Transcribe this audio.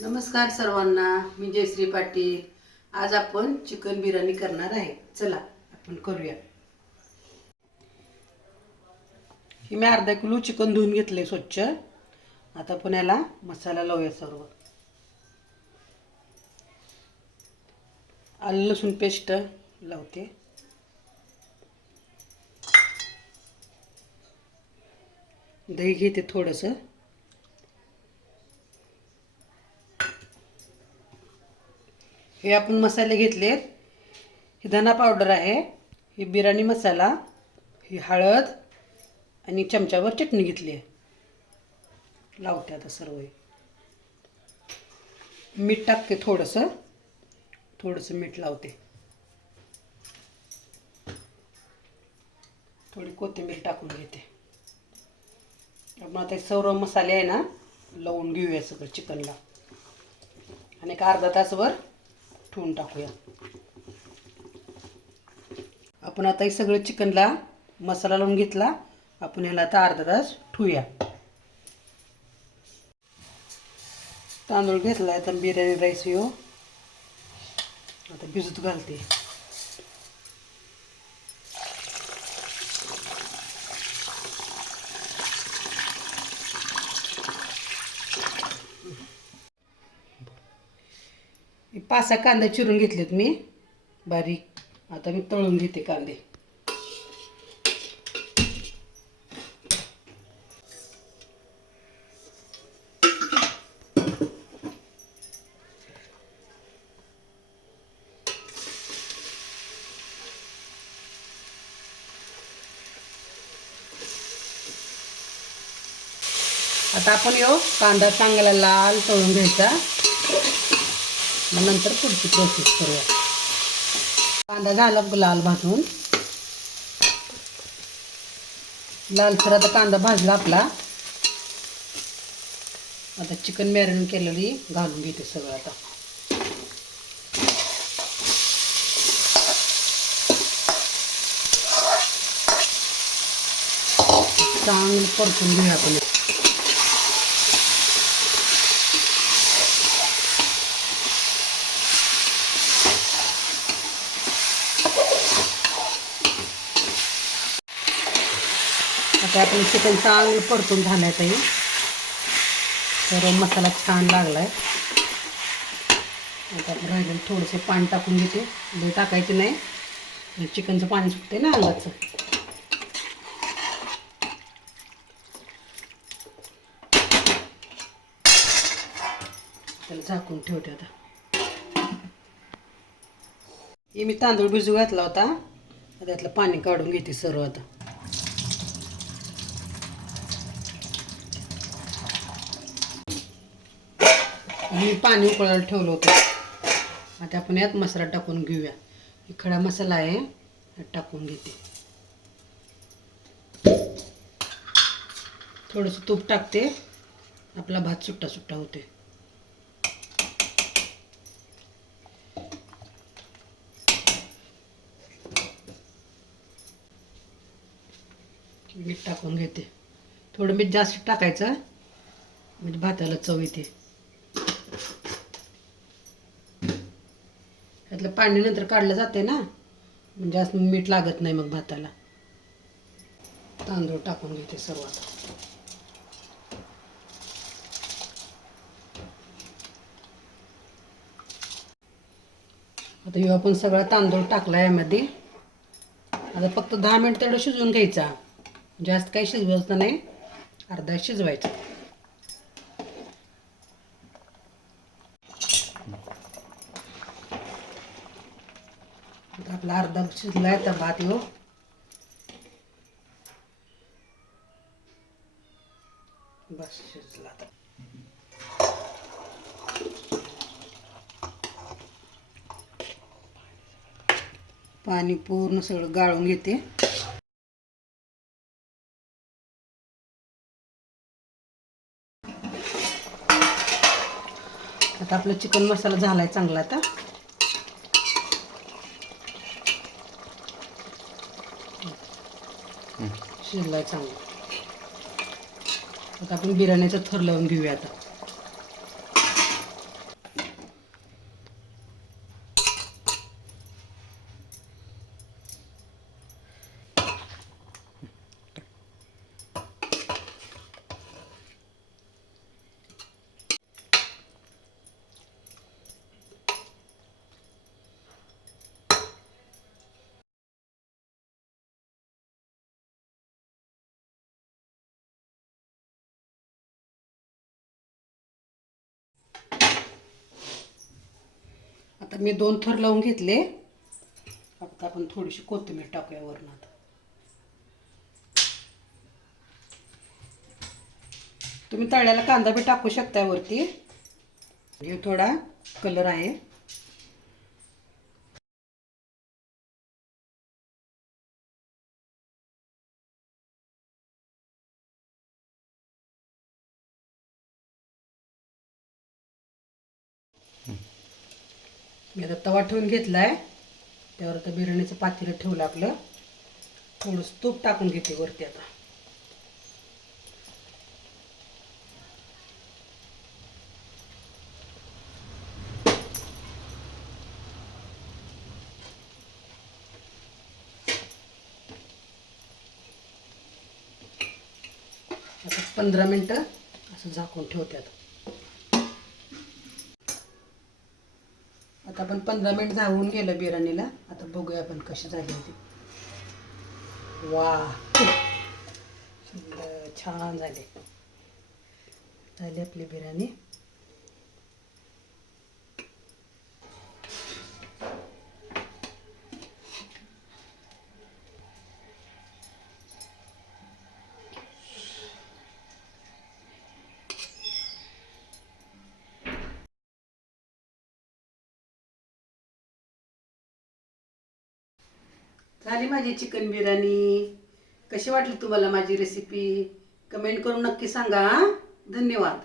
नमस्कार सर्वांना मी जयश्री पाटील. आज आपण चिकन बिर्याणी करणार आहे. चला आपण करूया. हे मी अर्धा किलो चिकन धुवून घेतले स्वच्छ. आता आपण याला मसाला लावूया सर्व. आलं लसूण पेस्ट लावते. दही घेते थोडंसं. हे आपण मसाले घेतलेत. ही धना पावडर आहे. ही बिर्याणी मसाला ही हळद आणि चमच्यावर चटणी घेतली आहे. लावते आता सर्व. मीठ टाकते थोडंसं. थोडंसं मीठ लावते. थोडी कोथिंबीर टाकून घेते. मग आता हे सर्व मसाले आहे ना लावून घेऊया सगळं चिकनला. आणि एक अर्धा तासभर ठेवून टाकूया. आपण आता हे सगळं चिकनला मसाला लावून घेतला. आपण ह्याला आता अर्धा तास ठेवूया. तांदूळ घेतला आहे तर बिर्याणी राईस येऊ. आता भिजत घालते हे पाच सहा कांदे चिरून घेतलेत मी. बारीक. आता मी तळून घेते कांदे. आता आपण यो कांदा चांगला लाल तळून घ्यायचा. मग नंतर पुढची प्रोसेस करूया. कांदा झाला लाल भाजून. लालसर आता कांदा भाजला आपला. आता चिकन मॅरिनेट केलेली घालून घेते सगळं आता. चांगलं परतून घेऊया आपण. आता आपण चिकन चांगलं परतून झालं आहे. तर मसाला छान लागला आहे आता आपण राहिलं थोडंसं पाणी टाकून घेते. दही टाकायचं नाही. चिकनचं पाणी सुटते ना अंगाचं. त्याला झाकून ठेवते आता. हे मी तांदूळ भिजू घातला होता. त्यातलं पाणी काढून घेते सर्व आता. मी पाणी उकळायला ठेवलं होतं. आता आपण यात मसाला टाकून घेऊया. खडा मसाला आहे टाकून घेते. थोडंसं तूप टाकते. आपला भात सुट्टा सुट्टा होते मीठ टाकून घेते. थोडं मीठ जास्त टाकायचं. म्हणजे भाताला चव येते. त्यातलं पाणी नंतर काढलं जाते ना. म्हणजे जास्त मीठ लागत नाही मग भाताला. तांदूळ टाकून घेते सर्व आता आता ह्यो आपण सगळा तांदूळ टाकला यामध्ये. आता फक्त दहा मिनिट तेवढं शिजवून घ्यायचा. जास्त काही शिजवायचं नाही. अर्धा शिजवायचा. आपला अर्धा शिजला आहे तर भात येऊ. बस शिजला आता. पाणी पूर्ण सगळं गाळून घेते. आता आपला चिकन मसाला झालाय चांगला आता. शिजलाय चांगला. आता आपण बिर्याणीचं थर लावून घेऊया आता. आता मी दोन थर लावून घेतले. आता आपण थोडीशी कोथिंबीर टाकूया वरणात आता. तुम्ही तळ्याला कांदा बी टाकू शकता वरती. हे थोडा कलर आहे. मी आता तवा ठेवून घेतलाय. त्यावर आता बिर्याणीचं पातेलं ठेवलं आपलं थोडंसं तूप टाकून घेते वरती आता. आता पंधरा मिनटं असं झाकून ठेवते आता. आता आपण पंधरा मिनिट झावून गेलं बिर्याणीला. आता बघूया आपण कशी झाली होती. वा छान झाले. झाली आपली बिर्याणी. झाली माझी चिकन बिर्याणी. कशी वाटली तुम्हाला माझी रेसिपी कमेंट करून नक्की सांगा धन्यवाद.